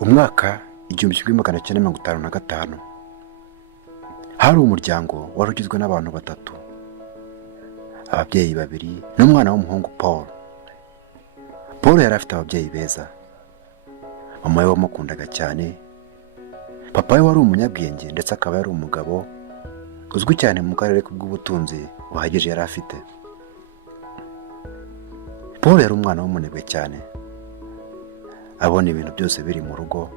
Umwaka 1955 hari umuryango wari ugizwe n'abantu batatu, ababyeyi babiri n'umwana w'umuhungu Paul. Paul yari afite ababyeyi beza. Mama we wamukundaga cyane, papa we wari umunyabwenge ndetse akaba yari umugabo uzwi cyane mu karere k'ubutunzi buhagije yari afite. Paul yari umwana w'umunebwe cyane. Abona ibintu byose biri mu rugo,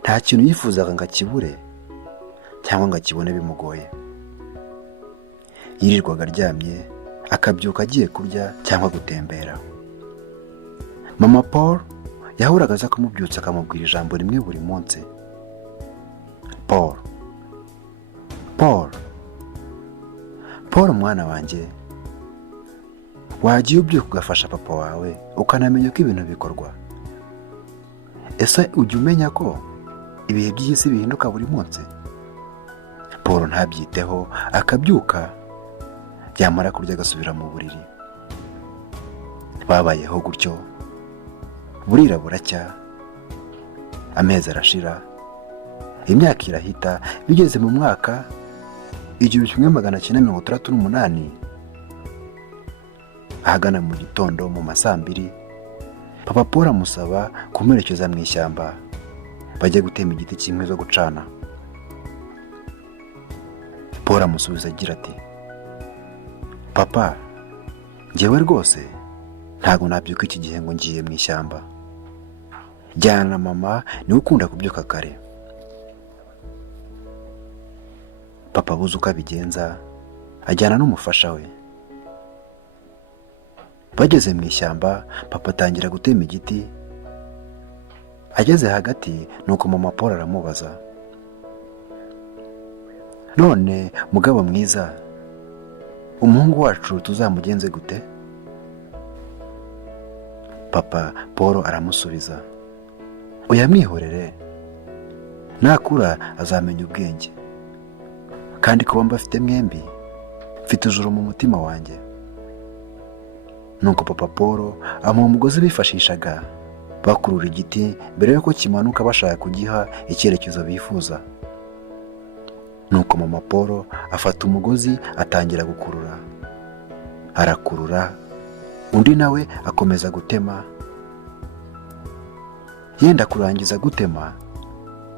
nta kintu yifuzaga ngo akibure cyangwa ngo akibone bimugoye. Yirirwaga aryamye, akabyuka agiye kurya cyangwa gutembera. Mama Paul yahoraga aza kumubyutsa akamubwira ijambo rimwe buri munsi: Paul, Paul, Paul mwana wanjye, wagiye ubyuka ugafasha papa wawe ukanamenya uko ibintu bikorwa. Ese ujya umenya ko ibihe by'isi bihinduka buri munsi? Paul ntabyiteho, akabyuka, yamara kurya agasubira mu buriri. Babayeho gutyo, burira buracya, amezi arashira, imyaka irahita. Bigeze mu mwaka 1968, ahagana mu gitondo mu ma saa 2, papa Paul amusaba kumuherekeza mu ishyamba bajya gutema igiti kimwe zo gucana. Paul amusubiza agira ati: papa, njyewe rwose ntabwo nabyuka iki gihe ngo ngiye mu ishyamba. Jyana na mama, niwe ukunda kubyuka kare. Papa abuze uko abigenza, ajyana n'umufasha we. Bageze mu ishyamba, papa atangira gutema igiti. Ageze hagati, nuko mama Paul aramubaza: none mugabo mwiza, umuhungu wacu tuzamugenze gute? Papa Paul aramusubiza: oya mwihorere, nakura azamenya ubwenge, kandi kuba mbafite mwembi mfite ijuru mu mutima wanjye. Nuko papa Paul amuha umugozi bifashishaga bakurura igiti mbere yuko kimanuka bashaka kugiha icyerekezo bifuza. Nuko mama Paul afata umugozi atangira gukurura. Arakurura, undi nawe akomeza gutema. Yenda kurangiza gutema,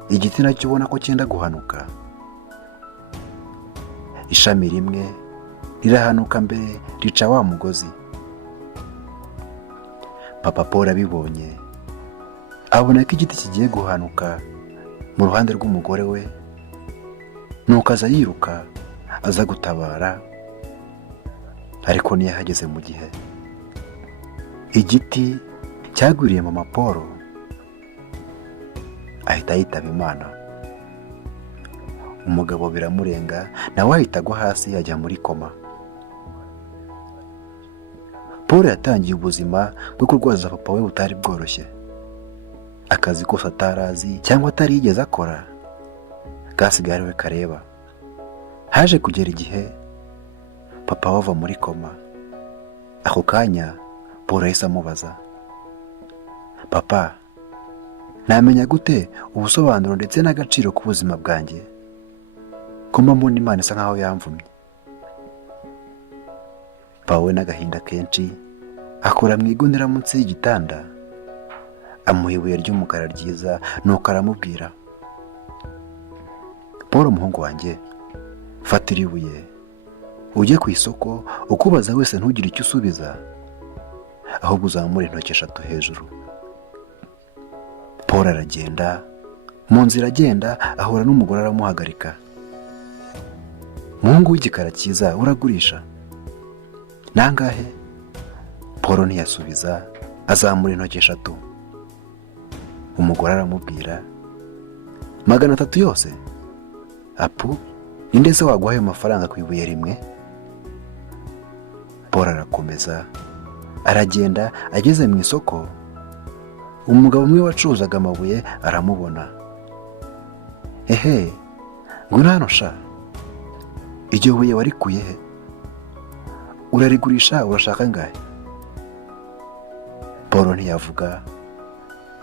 igiti nacyo ubona ko cyenda guhanuka. Ishami rimwe rirahanuka mbere rica wa mugozi. Papa Paul abibonye, abona ko igiti kigiye guhanuka mu ruhande rw'umugore we. Nuko aza yiruka aza gutabara, ariko ntiyahageze mu gihe. Igiti cyagwiriye mama Paul, ahita yitaba Imana. Umugabo biramurenga, nawe ahita agwa hasi ajya muri koma. Paul yatangiye ubuzima bwo kurwaza papa we butari bworoshye. Akazi kose atarazi cyangwa atari yigeze akora gasigaye ari we kareba. Haje kugera igihe papa wava muri koma. Ako kanya Paul yahise amubaza: papa, namenya gute ubusobanuro ndetse n'agaciro k'ubuzima bwanjye ko mbona Imana isa nkaho yamvumye? Paul we n'agahinda kenshi akora mu igunira munsi y'igitanda, amuha ibuye ry'umukara ryiza. Nuko aramubwira: Paul umuhungu wanjye, fatira ibuye ujye ku isoko, ukubaza wese ntugire icyo usubiza, ahubwo uzamure intoki 3 hejuru. Paul aragenda. Mu nzira agenda ahura n'umugore aramuhagarika: muhungu w'igikara cyiza, uragurisha nangahe? Paul ntiyasubiza, azamura intoki 3. Umugore aramubwira: 300 yose. Apu, ninde se waguha ayo mafaranga ku ibuye rimwe? Paul arakomeza aragenda. Ageze mu isoko, umugabo umwe wacuruzaga amabuye aramubona: ehe, ngwino hano sha, iryo buye warikuye he? Urarigurisha, urashaka ngahe? Paul ntiyavuga,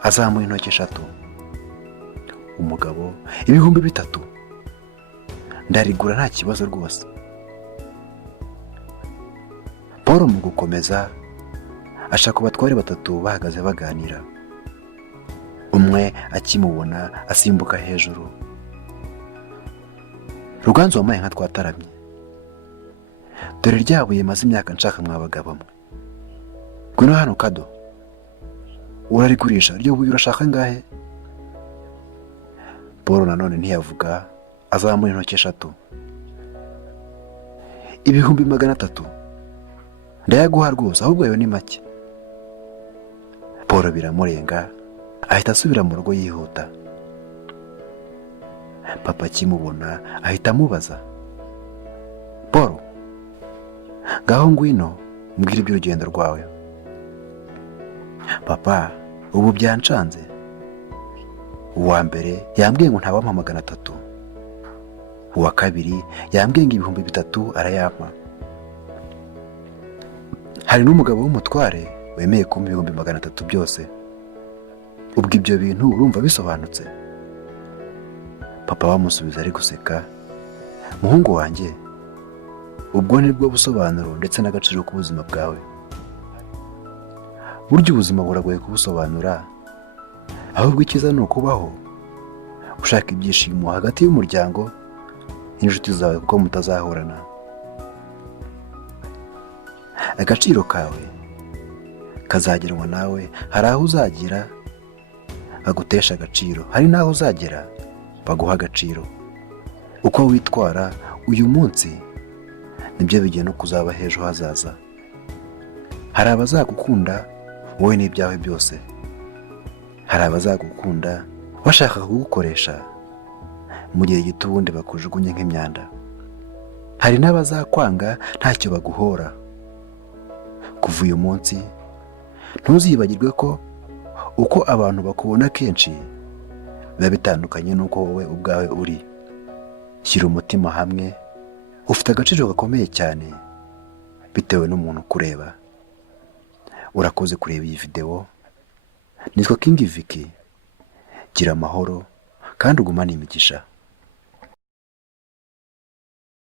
azamura intoki 3. umugabo 3,000. Ndarigura nta kibazo rwose. Paul mu gukomeza ashaka abatware 3 bahagaze baganira. Umwe akimubona asimbuka hejuru. Ruganzu wamaye nka twataramye. Dore ryabuye maze imyaka nshaka mwabagabo mwe. Gwino hano Kado. Urarigurisha ryo buye urashaka ngahe? Paul nanone ntiyavuga, azamura intoki 3. 300,000. Ndayaguha rwose, ahubwo ayo ni make. Paul biramurenga, ahita asubira mu rugo yihuta. Papa akimubona ahita amubaza, Paul, ngaho ngwino mbwira iby'urugendo rwawe. Papa, ubu byancanze. Uwa mbere yambwiye ngo ntaba 300. Uwa kabiri yambwiye ngo 3,000 arayampa. Hari n'umugabo w'umutware wemeye kumpa 300 byose. Ubwo ibyo bintu urumva bisobanutse? Papa bamusubiza ari guseka, muhungu wanjye, ubwo ni bwo busobanuro ndetse n'agaciro k'ubuzima bwawe. Burya ubuzima buragoye kubusobanura, ahubwo ikiza ni ukubaho ushaka ibyishimo hagati y'umuryango n'inshuti zawe kuko mutazahorana. Agaciro kawe kazagerwa nawe, hari aho uzagira bagutesha agaciro, hari n'aho uzagera baguha agaciro. Uko witwara uyu munsi nibyo bigena uko uzaba hejo hazaza. Hari abazagukunda wowe n'ibyawe byose, hari abazagukunda bashaka kugukoresha mu gihe gito ubundi bakujugunye nk'imyanda. Hari n'abazakwanga ntacyo baguhora. Kuva uyu munsi ntuzibagirwe ko uko abantu bakubona kenshi biba bitandukanye n'uko wowe ubwawe uri. Shyira umutima hamwe, ufite agaciro gakomeye cyane bitewe n'umuntu ukureba. Urakoze kureba iyi video. Nitwa King Vicky. Gira amahoro kandi ugumane imigisha.